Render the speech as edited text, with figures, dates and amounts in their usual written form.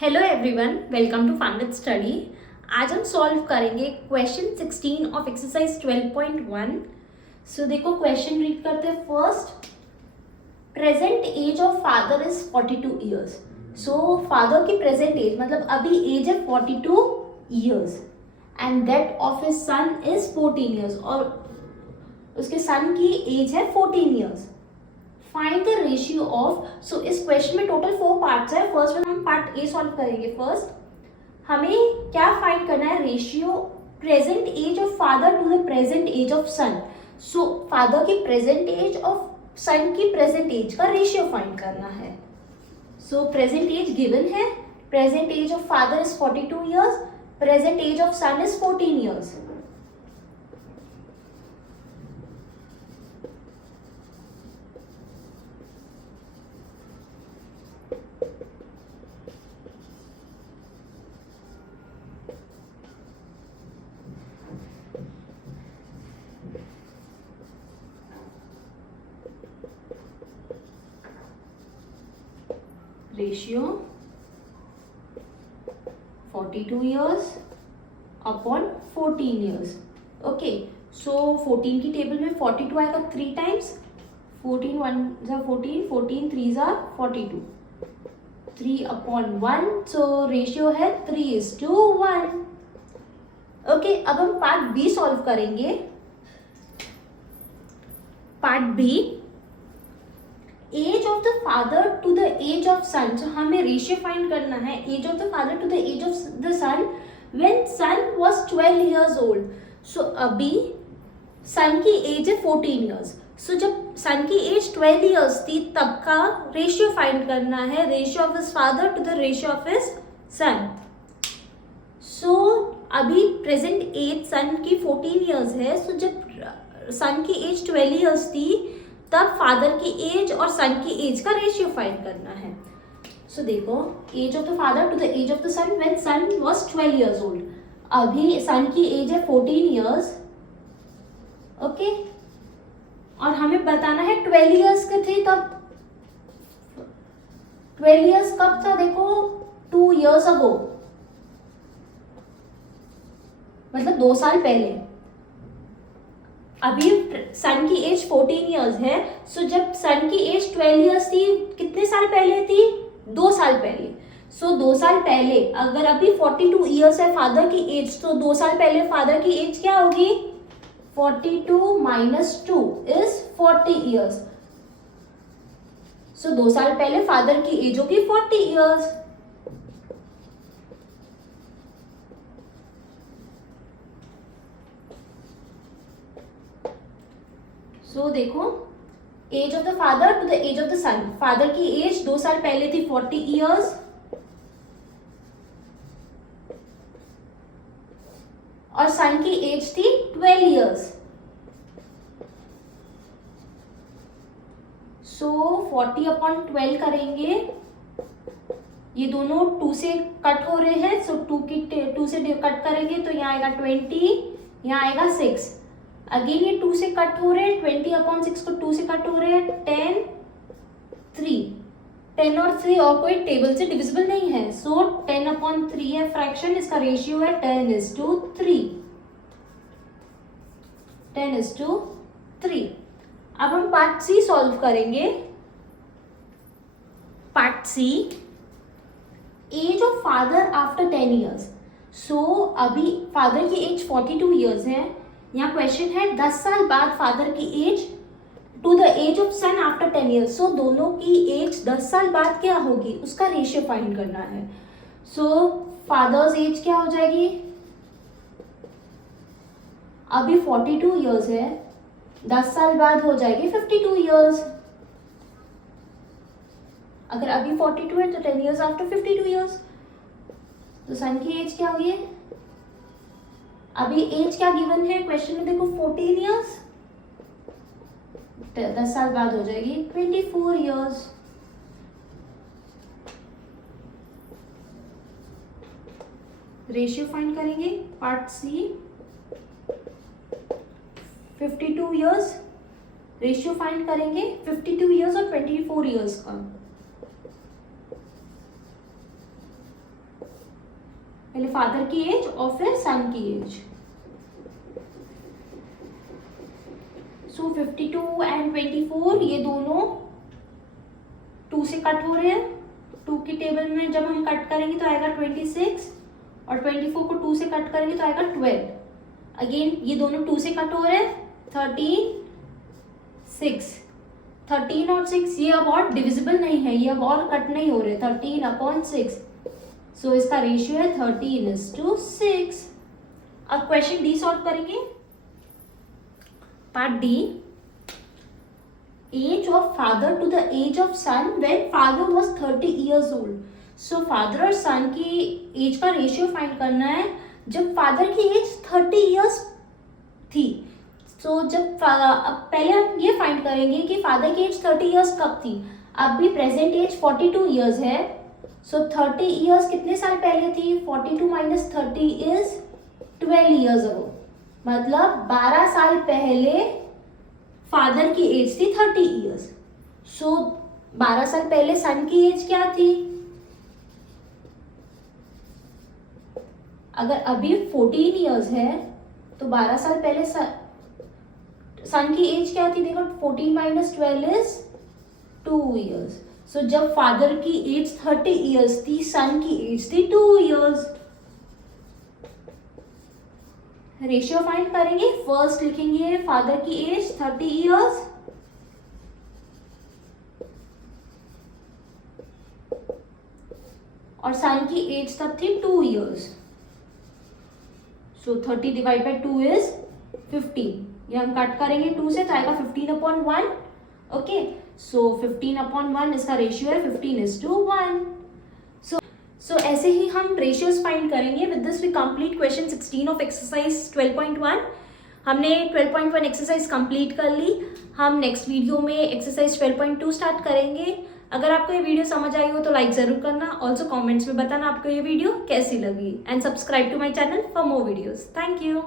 Hello everyone, welcome to fun with study. आज हम solve करेंगे क्वेश्चन 16 ऑफ एक्सरसाइज 12.1। सो देखो क्वेश्चन रीड करते हैं। First, present age of father is 42 years. So father की present age मतलब अभी एज है 42 years and that of his son is 14 years और उसके सन की एज है 14 years. Find the ratio of. So इस क्वेश्चन में टोटल 4 पार्ट्स है। फर्स्ट में हम पार्ट ए सॉल्व करेंगे। फर्स्ट हमें क्या फाइंड करना है? Ratio present age of father to the present age of son. So father की प्रेजेंट एज ऑफ सन की प्रेजेंट एज का रेशियो फाइंड करना है। सो प्रेजेंट एज गिवन है। Present age of father is 42 years, present age of son is 14 years. Ratio 42 years upon 14 years। Okay, so 14 की table में 42 आएगा 3 times. 14 1 जा 14, 14 3 जा 42, 3 अपॉन 1। सो रेशियो है 3:1। ओके, अब हम पार्ट बी सॉल्व करेंगे। Part B, age of the father to the age of son. So हमें रेशियो फाइंड करना है age of the father to the age of the son when son was 12 years old. So अभी son की age है 14 years. सो जब सन की as 12 years थी तब का रेशियो फाइंड करना है, ratio of his father to the ratio of his son. So अभी प्रेजेंट एज सन की 14 इयर्स है। सो जब सन की एज 12 इयर्स थी तब फादर की एज और सन की एज का रेशियो फाइंड करना है। सो देखो, age of the father to the age of the son when son was 12 years old. अभी सन की एज है 14 इयर्स। ओके, और हमें बताना है 12 इयर्स के थे तब। 12 इयर्स कब था? देखो 2 इयर्स अगो, मतलब 2 साल पहले। अभी सन की एज 14 इयर्स है। सो जब सन की एज 12 इयर्स थी कितने साल पहले थी? 2 साल पहले। सो 2 साल पहले अगर अभी 42 इयर्स है फादर की एज, तो 2 साल पहले फादर की एज क्या होगी? 42 माइनस 2 इज 40 इयर्स। सो 2 साल पहले फादर की एज होगी 40 इयर्स। सो देखो, age of the father to the age of the son. Father की एज 2 साल पहले थी 40 इयर्स और सन की एज थी 12 इयर्स। सो 40 अपॉन 12 करेंगे, ये दोनों 2 से कट हो रहे हैं। सो 2 से कट करेंगे तो यहाँ आएगा 20, यहाँ आएगा 6। अगेन ये 2 से कट हो रहे हैं, 20 अपॉन 6 को 2 से कट हो रहे हैं, 10 3। 10 और 3 और कोई टेबल से डिविजिबल नहीं है। सो 10 अपॉन 3 है फ्रैक्शन, इसका रेशियो है 10:3। 10:3। अब हम पार्ट सी सॉल्व करेंगे। Part C, age of father after 10 years. So अभी फादर की एज 42 इयर्स है। यहाँ क्वेश्चन है 10 साल बाद फादर की age to the age of son after 10 years. So दोनों की एज 10 साल बाद क्या होगी उसका रेशियो फाइंड करना है। सो फादर्स एज क्या हो जाएगी? अभी 42 इयर्स है, 10 साल बाद हो जाएगी 52 इयर्स। अगर अभी 42 है तो 10 इयर्स आफ्टर 52 इयर्स। तो सन की एज क्या हुई है? अभी एज क्या गिवन है क्वेश्चन में? देखो 14 इयर्स, 10 साल बाद हो जाएगी 24 इयर्स। रेशियो फाइंड करेंगे part C. 52 years ratio find करेंगे 52 इयर्स और 24 इयर्स का। पहले फादर की एज और फिर सन की एज। सो 52 एंड 24 ये दोनों 2 से कट हो रहे हैं। 2 की टेबल में जब हम कट करेंगे तो आएगा 26 और 24 को 2 से कट करेंगे तो आएगा 12। अगेन ये दोनों 2 से कट हो रहे हैं। 13 और 6 ये अब और डिविजिबल नहीं है, ये अब और कट नहीं हो रहे। 13/6 सो इसका रेशियो है 13:6। अब क्वेश्चन डी सॉल्व करेंगे। Part D, age of father to the age of son when father was 30 years old. So father और सन की एज का रेशियो फाइंड करना है जब फादर की एज 30 इयर्स थी। सो जब अब पहले हम ये फाइंड करेंगे कि फादर की एज 30 इयर्स कब थी। अब भी प्रेजेंट एज 42 इयर्स है। सो 30 इयर्स कितने साल पहले थी? 42 - 30 इज 12 इयर्स अगो। मतलब 12 साल पहले फादर की एज थी 30 इयर्स। सो 12 साल पहले सन की एज क्या थी? अगर अभी 14 इयर्स है तो 12 साल पहले सन की एज क्या थी? देखो 14 - 12 इज 2 इयर्स। सो जब फादर की एज 30 इयर्स थी, सन की एज थी 2 इयर्स। रेशियो फाइंड करेंगे। फर्स्ट लिखेंगे फादर की एज 30 इयर्स और सन की एज तब थी 2 इयर्स। So 30 / 2 is 15। ये हम कट करेंगे 2 से तो आएगा 15/1। ओके, सो 15/1 इसका रेशियो है 15:1। सो ऐसे ही हम रेशियोज फाइंड करेंगे। With this we complete question 16 of exercise 12.1। हमने 12.1 एक्सरसाइज कंप्लीट कर ली। हम नेक्स्ट वीडियो में एक्सरसाइज 12.2 स्टार्ट करेंगे। अगर आपको ये वीडियो समझ आई हो तो लाइक ज़रूर करना। ऑल्सो कमेंट्स में बताना आपको ये वीडियो कैसी लगी and subscribe to my channel for more videos. Thank you.